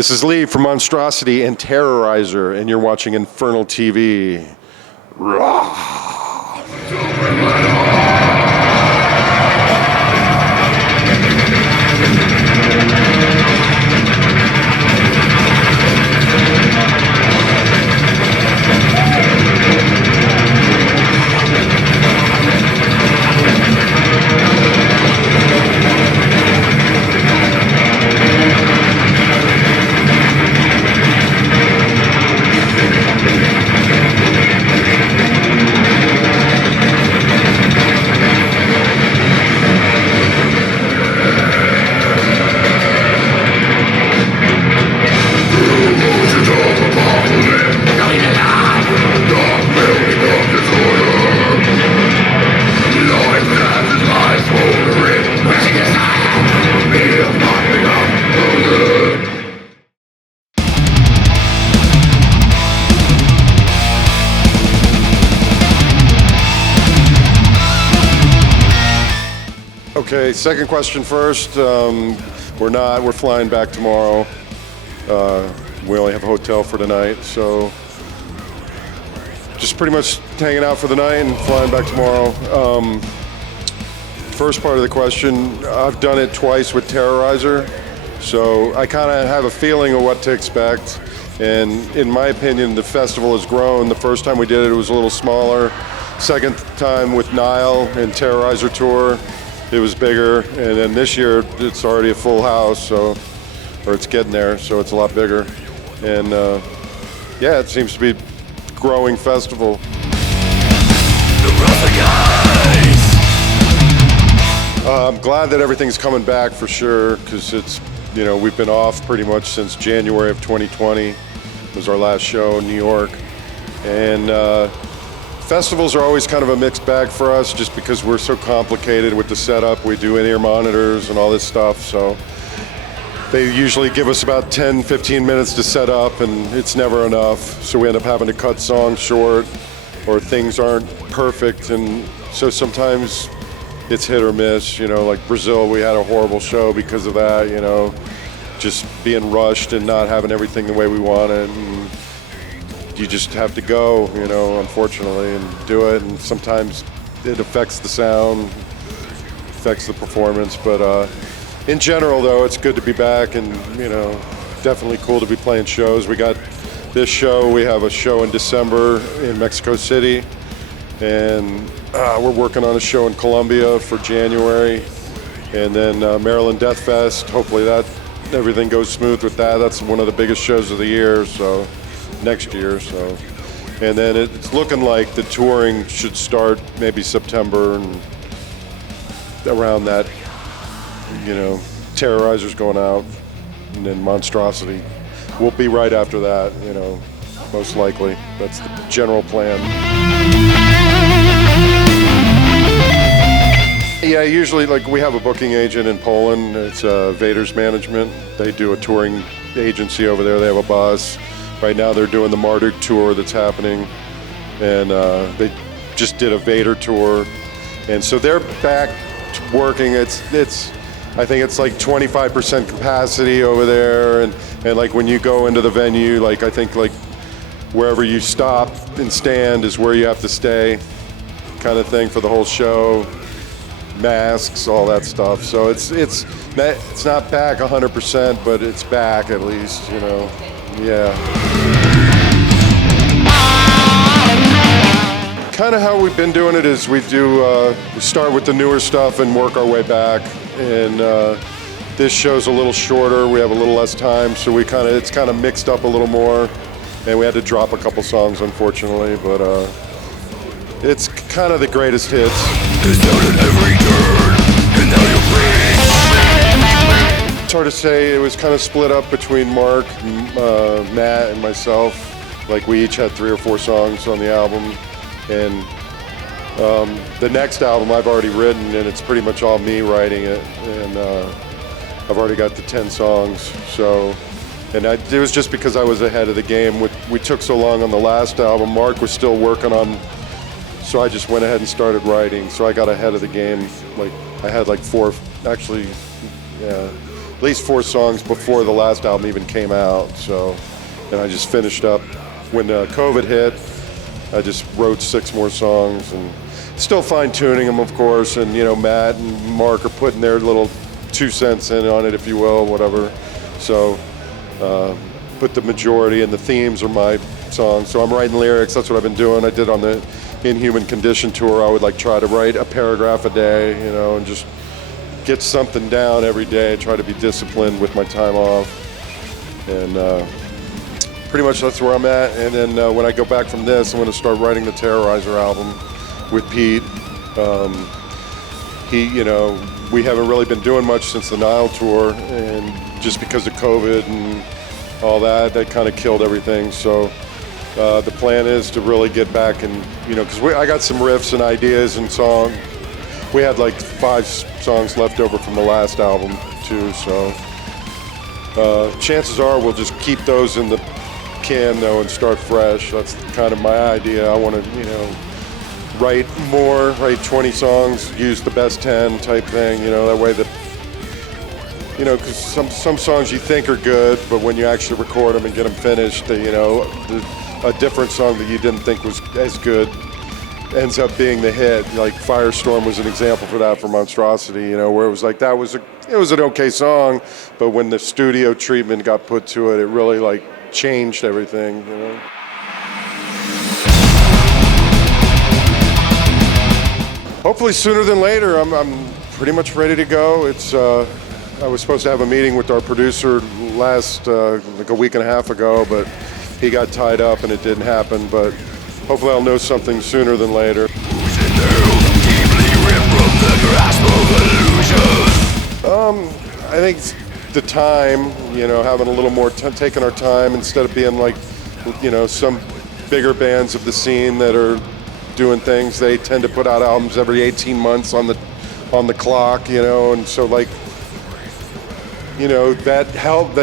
This is Lee from Monstrosity and Terrorizer, and you're watching Infernal TV. Okay, second question first. We're flying back tomorrow. We only have a hotel for tonight, so just pretty much hanging out for the night and flying back tomorrow. First part of the question, I've done it twice with Terrorizer, so I kind of have a feeling of what to expect. And in my opinion, the festival has grown. The first time we did it, it was a little smaller. Second time with Nile and Terrorizer Tour, it was bigger, and then this year it's already a full house, or it's getting there, so it's a lot bigger. And yeah, it seems to be a growing festival. I'm glad that everything's coming back for sure, because it's, we've been off pretty much since January of 2020. It was our last show in New York. And festivals are always kind of a mixed bag for us just because we're so complicated with the setup. We do in-ear monitors and all this stuff, so they usually give us about 10, 15 minutes to set up, and it's never enough. So we end up having to cut songs short, or things aren't perfect, and so sometimes it's hit or miss. Like Brazil, we had a horrible show because of that, just being rushed and not having everything the way we wanted. And you just have to go, unfortunately, and do it. And sometimes it affects the sound, affects the performance. But in general, though, it's good to be back, and definitely cool to be playing shows. We got this show. We have a show in December in Mexico City, and we're working on a show in Colombia for January, and then Maryland Death Fest. Hopefully that everything goes smooth with that. That's one of the biggest shows of the year. So. Next year, so. And then it's looking like the touring should start maybe September, and around that, Terrorizer's going out, and then Monstrosity will be right after that, most likely. That's the general plan. Yeah, usually, we have a booking agent in Poland. It's Vader's Management. They do a touring agency over there. They have a bus. Right now they're doing the Marduk tour that's happening, and they just did a Vader tour, and so they're back working. I think it's like 25% capacity over there, and when you go into the venue, I think wherever you stop and stand is where you have to stay, kind of thing for the whole show. Masks, all that stuff. So it's not back 100%, but it's back at least, Yeah. Kind of how we've been doing it is we start with the newer stuff and work our way back. And this show's a little shorter. We have a little less time, so it's kind of mixed up a little more. And we had to drop a couple songs, unfortunately, but it's kind of the greatest hits. It's hard to say. It was kind of split up between Mark, Matt, and myself. We each had 3 or 4 songs on the album. And the next album I've already written, and it's pretty much all me writing it. And I've already got the 10 songs. So, and it was just because I was ahead of the game. We took so long on the last album. Mark was still working on, so I just went ahead and started writing. So I got ahead of the game. I had 4, actually, yeah. at least 4 songs before the last album even came out. So, and I just finished up when COVID hit. I just wrote 6 more songs and still fine-tuning them, of course. And Matt and Mark are putting their little 2 cents in on it, if you will, whatever. So, but the majority and the themes are my songs. So I'm writing lyrics. That's what I've been doing. I did on the Inhuman Condition tour. I would try to write a paragraph a day, and just get something down every day. Try to be disciplined with my time off, and pretty much that's where I'm at. And then when I go back from this, I'm going to start writing the Terrorizer album with Pete. We haven't really been doing much since the Nile tour, and just because of COVID and all that kind of killed everything. So the plan is to really get back and, because I got some riffs and ideas and songs. We had 5 songs left over from the last album too, so chances are we'll just keep those in the can though and start fresh. That's kind of my idea. I want to, write 20 songs, use the best 10 type thing, that way because some songs you think are good, but when you actually record them and get them finished, a different song that you didn't think was as good ends up being the hit. Like Firestorm was an example for that for Monstrosity, where it was it was an okay song, but when the studio treatment got put to it, it really changed everything, Hopefully sooner than later. I'm pretty much ready to go. I was supposed to have a meeting with our producer last a week and a half ago, but he got tied up and it didn't happen. But hopefully I'll know something sooner than later. I think the time, having a little more taking our time instead of being some bigger bands of the scene that are doing things. They tend to put out albums every 18 months on the clock, and so that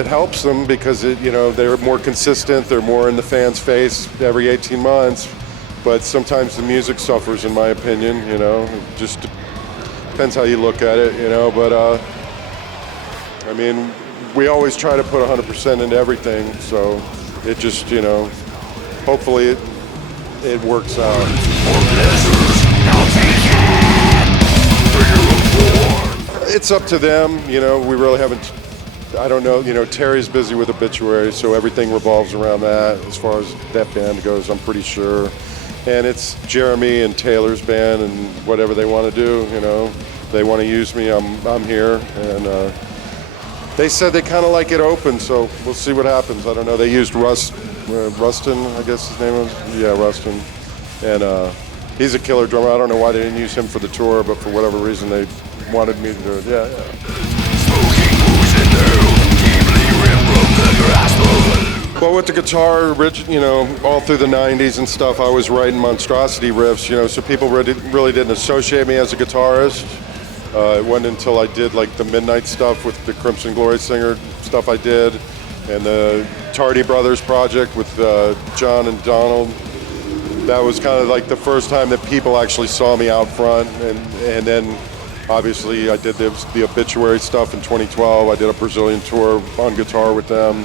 helps them because they're more consistent, they're more in the fans' face every 18 months. But sometimes the music suffers, in my opinion. It just depends how you look at it, But we always try to put 100% into everything, so it just hopefully it works out. It's up to them, we really haven't, I don't know, Terry's busy with Obituary, so everything revolves around that as far as that band goes, I'm pretty sure. And it's Jeremy and Taylor's band and whatever they want to do, they want to use me, I'm here. And they said they kind of like it open, so we'll see what happens. I don't know, they used Rustin, I guess his name was? Yeah, Rustin. And he's a killer drummer. I don't know why they didn't use him for the tour, but for whatever reason they wanted me to do it. Yeah. Well, with the guitar, all through the 90s and stuff, I was writing Monstrosity riffs, so people really didn't associate me as a guitarist. It wasn't until I did the Midnight stuff with the Crimson Glory singer stuff I did, and the Tardy Brothers project with John and Donald. That was kind of the first time that people actually saw me out front, and then obviously I did the Obituary stuff in 2012. I did a Brazilian tour on guitar with them,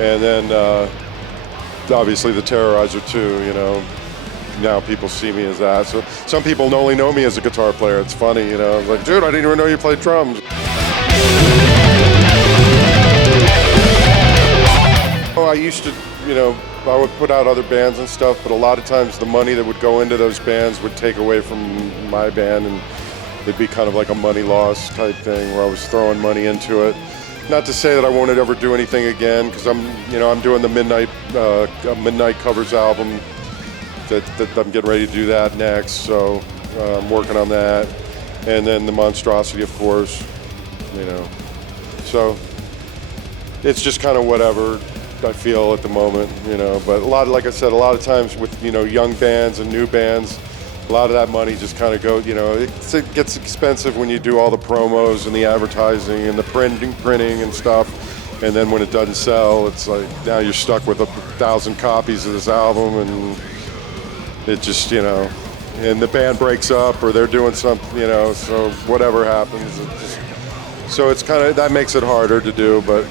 and then obviously the Terrorizer too. Now people see me as that. So some people only know me as a guitar player. It's funny, dude, I didn't even know you played drums. I used to, I would put out other bands and stuff, but a lot of times the money that would go into those bands would take away from my band, and it'd be kind of like a money loss type thing where I was throwing money into it. Not to say that I won't ever do anything again, because I'm doing the Midnight Covers album that I'm getting ready to do that next, so I'm working on that. And then the Monstrosity, of course, So it's just kind of whatever I feel at the moment, But like I said, a lot of times with, young bands and new bands, a lot of that money just kind of goes, it gets expensive when you do all the promos and the advertising and the printing and stuff. And then when it doesn't sell, it's now you're stuck with 1,000 copies of this album, and it just, and the band breaks up or they're doing something, so whatever happens, So it's kind of, that makes it harder to do, but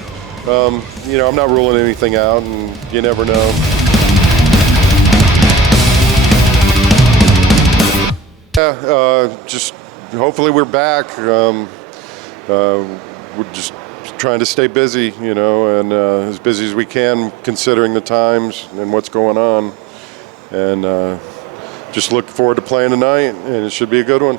you know, I'm not ruling anything out, and you never know. Yeah, just hopefully we're back. We're just trying to stay busy, you know, and as busy as we can, considering the times and what's going on. And just look forward to playing tonight, and it should be a good one.